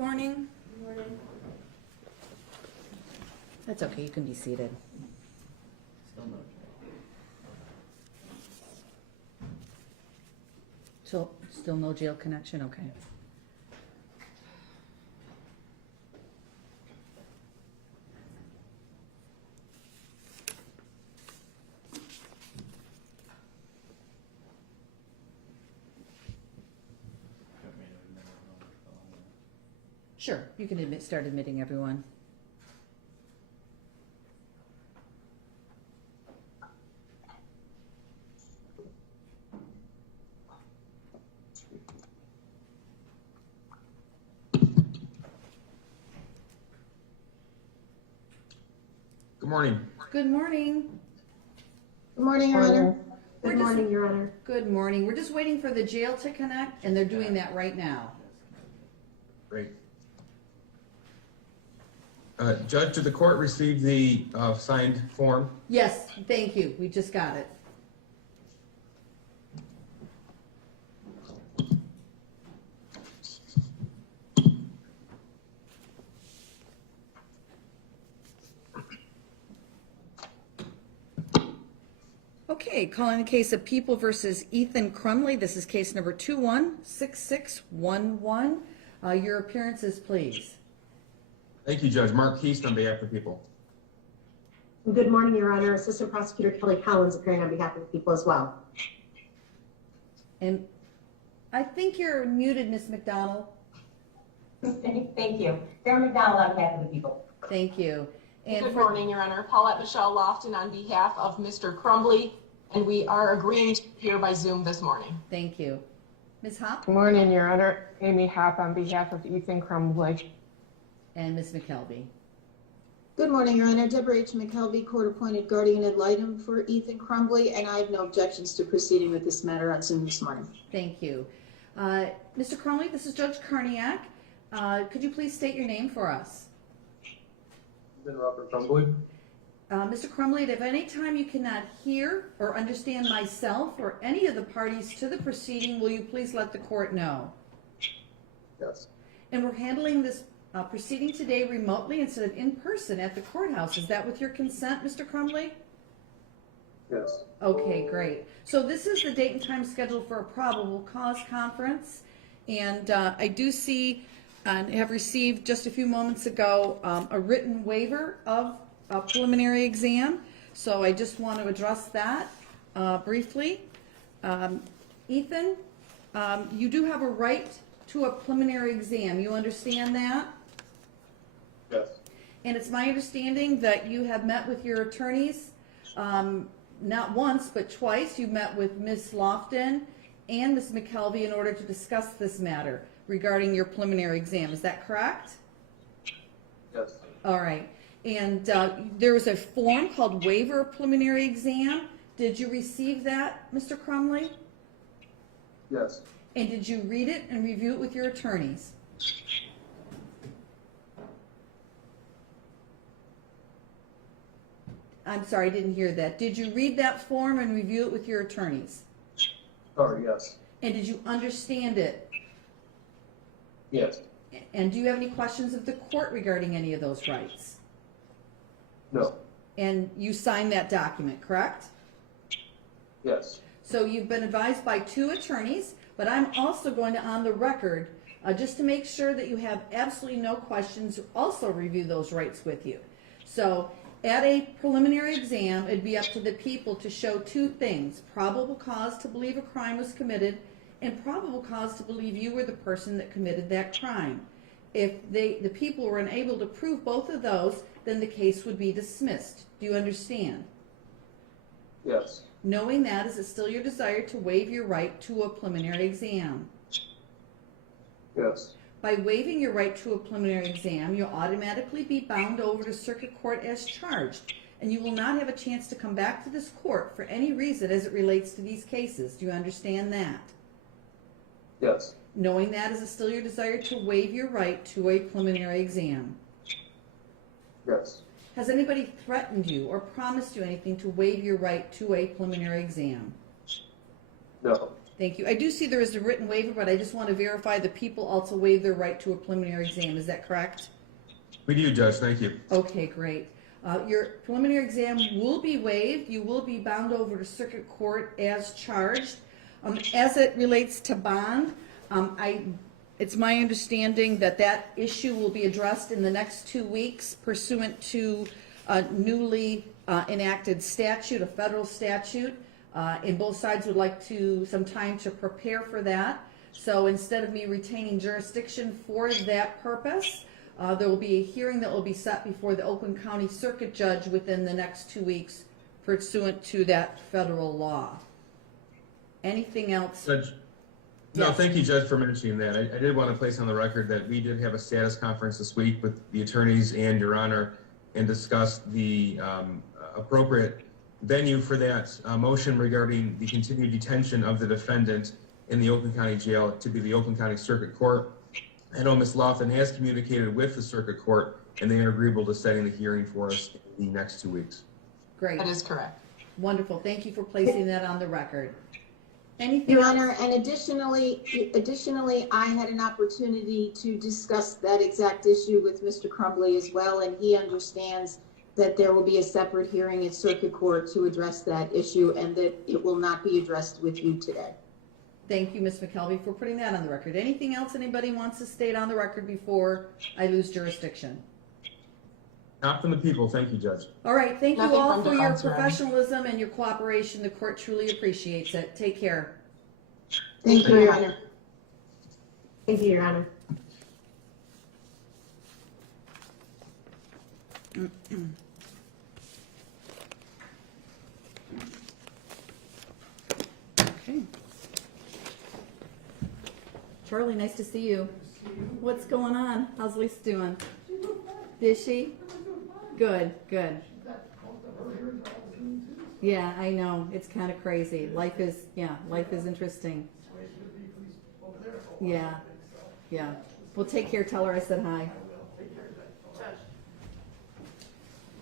morning. Good morning. That's okay, you can be seated. Still no. So, still no jail connection, okay. Sure, you can start admitting everyone. Good morning. Good morning. Good morning, Your Honor. We're Good just- morning, Your Honor. Good morning. We're just waiting for the jail to connect, and they're doing that right now. Great. Judge, did the court receive the signed form? Yes, thank you. We just got it. Okay, calling the case of People versus Ethan Crumbley. This is case number 216611. Your appearances, please. Thank you, Judge. Mark Keast on behalf of the people. Good morning, Your Honor. Assistant Prosecutor Kelly Collins appearing on behalf of the people as well. And I think you're muted, Ms. McDonald. Thank you. Sarah McDonald on behalf of the people. Thank you. And Good morning, Your Honor. Paulette Michelle Lofton on behalf of Mr. Crumbley, and we are agreeing to appear by Zoom this morning. Thank you. Ms. Hop Good morning, Your Honor. Amy Hopp on behalf of Ethan Crumbley. and Ms. McKelvey. Good morning, Your Honor. Deborah H. McKelvey, court-appointed guardian ad litem for Ethan Crumbley, and I have no objections to proceeding with this matter on Zoom this morning. Thank you. Mr. Crumbley, this is Judge Karniak. Could you please state your name for us? Robert Crumbley. Mr. Crumbley, if at any time you cannot hear or understand myself or any of the parties to the proceeding, will you please let the court know? Yes. And we're handling this proceeding today remotely instead of in person at the courthouse. Is that with your consent, Mr. Crumbley? Yes. Okay, great. So this is the date and time scheduled for a probable cause conference. And I do see and have received just a few moments ago a written waiver of a preliminary exam. So I just want to address that briefly. Ethan, you do have a right to a preliminary exam. You understand that? Yes. And it's my understanding that you have met with your attorneys, not once, but twice. You met with Ms. Lofton and Ms. McKelvey in order to discuss this matter regarding your preliminary exam. Is that correct? Yes. All right. And there was a form called Waiver of Preliminary Exam. Did you receive that, Mr. Crumbley? Yes. And did you read it and review it with your attorneys? I'm sorry, I didn't hear that. Did you read that form and review it with your attorneys? Sorry, yes. And did you understand it? Yes. And do you have any questions of the court regarding any of those rights? No. And you signed that document, correct? Yes. So you've been advised by two attorneys, but I'm also going to, on the record, just to make sure that you have absolutely no questions, also review those rights with you. So at a preliminary exam, it'd be up to the people to show two things: probable cause to believe a crime was committed and probable cause to believe you were the person that committed that crime. If the people were unable to prove both of those, then the case would be dismissed. Do you understand? Yes. Knowing that, is it still your desire to waive your right to a preliminary exam? Yes. By waiving your right to a preliminary exam, you'll automatically be bound over to circuit court as charged, and you will not have a chance to come back to this court for any reason as it relates to these cases. Do you understand that? Yes. Knowing that, is it still your desire to waive your right to a preliminary exam? Yes. Has anybody threatened you or promised you anything to waive your right to a preliminary exam? No. Thank you. I do see there is a written waiver, but I just want to verify the people also waive their right to a preliminary exam. Is that correct? We do, Judge, thank you. Okay, great. Your preliminary exam will be waived. You will be bound over to circuit court as charged. As it relates to bond, it's my understanding that that issue will be addressed in the next 2 weeks pursuant to a newly enacted statute, a federal statute. And both sides would like some time to prepare for that. So instead of me retaining jurisdiction for that purpose, there will be a hearing that will be set before the Oakland County Circuit Judge within the next 2 weeks pursuant to that federal law. Anything else? Judge, no, Yes. thank you, Judge, for mentioning that. I did want to place on the record that we did have a status conference this week with the attorneys and Your Honor and discussed the appropriate venue for that motion regarding the continued detention of the defendant in the Oakland County Jail to be the Oakland County Circuit Court. I know Ms. Lofton has communicated with the Circuit Court, and they are agreeable to setting the hearing for us in the next 2 weeks. Great. That is correct. Wonderful. Thank you for placing that on the record. Anything Your else? Honor, and additionally, I had an opportunity to discuss that exact issue with Mr. Crumbley as well, and he understands that there will be a separate hearing at Circuit Court to address that issue and that it will not be addressed with you today. Thank you, Ms. McKelvey, for putting that on the record. Anything else anybody wants to state on the record before I lose jurisdiction? Not from the people. Thank you, Judge. All right, thank you Nothing all from for your defense, Your Honor. professionalism and your cooperation. The court truly appreciates it. Take care. Thank you, Your Honor. Thank you, Your Honor. Okay. Charlie, nice to see you. What's going on? How's Lisa doing? Is she? Good, good. Yeah, I know. It's kind of crazy. Life is interesting. Yeah, yeah. Well, take care. Tell her I said hi.